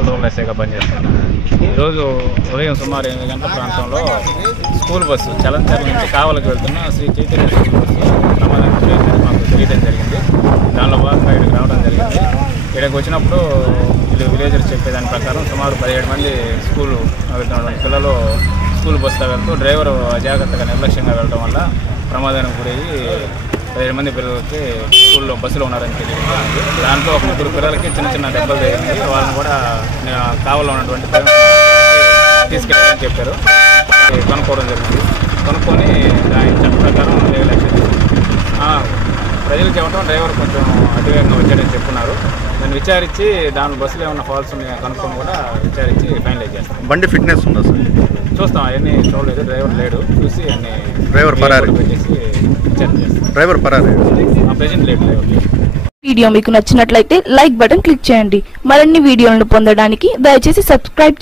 కావల rural ఎస్ఐగా పనిచేస్తున్నాను. ఈరోజు ఉదయం సుమారు 8 గంటల ప్రాంతంలో స్కూల్ బస్సు చలంచర్ల నుంచి కావలకు వెళ్తున్న శ్రీ చైతన్య స్కూల్ బస్సు ప్రమాదం గురైందని మాకు తెలియడం జరిగింది. దానిలో భాగంగా ఇక్కడికి రావడం జరిగింది. ఇక్కడికి వచ్చినప్పుడు విలేజర్స్ చెప్పేదాని ప్రకారం సుమారు 17 మంది స్కూల్ వెళ్తున్నటువంటి పిల్లలు స్కూల్ బస్సులో వెళ్తూ డ్రైవర్ అజాగ్రత్తగా నిర్లక్ష్యంగా వెళ్ళడం వల్ల ప్రమాదానికి గురయ్యి 17 మంది పిల్లలకి స్కూల్లో బస్సులో ఉన్నారని తెలియదు. దాంట్లో ఒక 3 పిల్లలకి చిన్న చిన్న దెబ్బలు తగిలింది. వాళ్ళని కూడా కావల్లో ఉన్నటువంటి తీసుకెళ్ళాలని చెప్పారు. కనుక్కోవడం జరిగింది. కనుక్కొని దాని చట్ట ప్రకారం 7 లక్షలు ప్రజలు చెప్పడం డ్రైవర్ కొంచెం అతివేగంగా వచ్చాడని చెప్పున్నారు. దాన్ని విచారించి దాని బస్సులో ఏమన్నా ఫాల్స్ ఉన్నాయో కనుక్కొని కూడా విచారించి ఫైనలైజ్ చేస్తాం. బండి ఫిట్నెస్ ఉందా సార్? చూస్తాం, అవన్నీ చూడలేదు. డ్రైవర్ లేడు, చూసి అన్ని డ్రైవర్ పరారు పెట్టేసి విచారణ చేస్తాం. డ్రైవర్ పరారు ప్రెజెంట్ లేడు డ్రైవర్. వీడియో మీకు నచ్చినట్లయితే లైక్ బటన్ క్లిక్ చేయండి. మరిన్ని వీడియోలను పొందడానికి దయచేసి సబ్స్క్రైబ్ చేయండి.